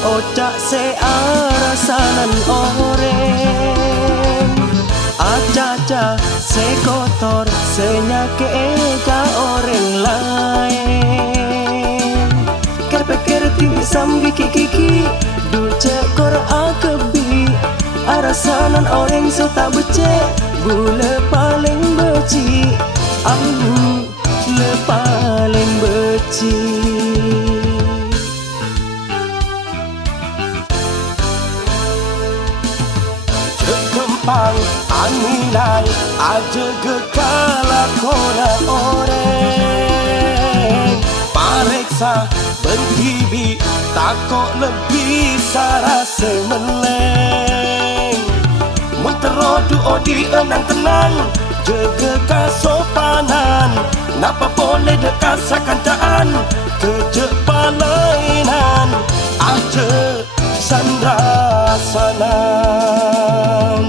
Ocak se arasanan orang acaca se kotor senyake eka orang lain kerpekir tinggi samgi kiki du cekor akebi arasanan orang so tak becek gule paling beci aku le paling beci. Kempang anilai aja gekala kona orang pareksa bentibi takok lebih sarase meleng menterodu odi enang tenang jaga kasopanan napa boleh dekat sakancaan kejek palainan aja sandra sanam.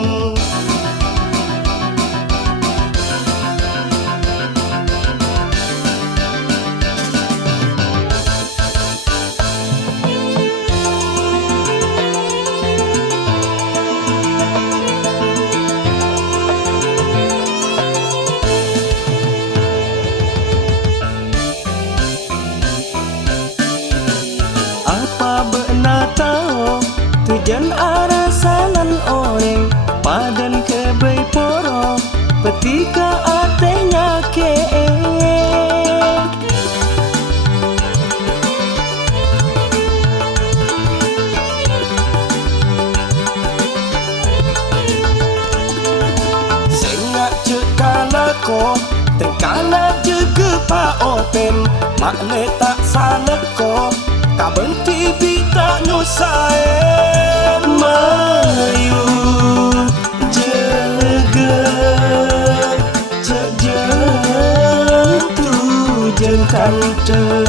Apa benar tahu tujuan arasanan orang padan kebai poro petika atenya ke sengak cekala ko tengkala juga pa open mak letak sana ko kabel TV tak nyusahin mayu jaga jajan tujuan kantor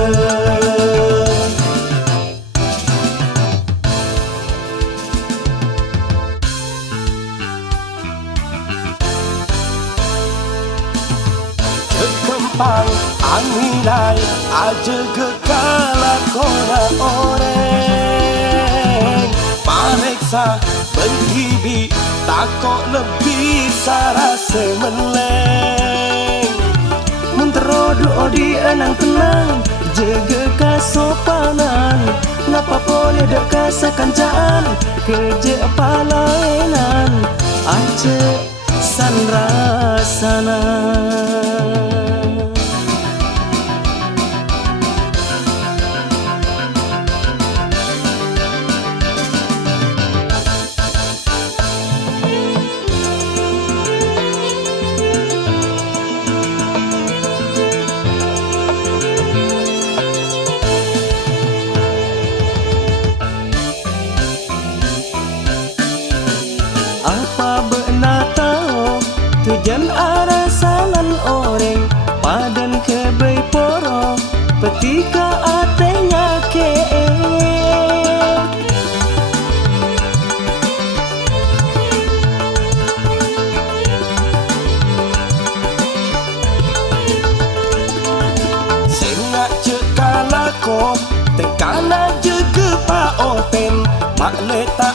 kempang anilai aja gekala kona orang pareksa bentibi takok lebih sarase meleng menterodu odi enang tenang jaga kasopanan ngapa boleh dekat sakancaan kerja palainan aja sandra sana. Apa benar tahu tujuan arasanan orang padan kebai poro petika atenya ke sengak cekala ko tekana juga pa open mak letak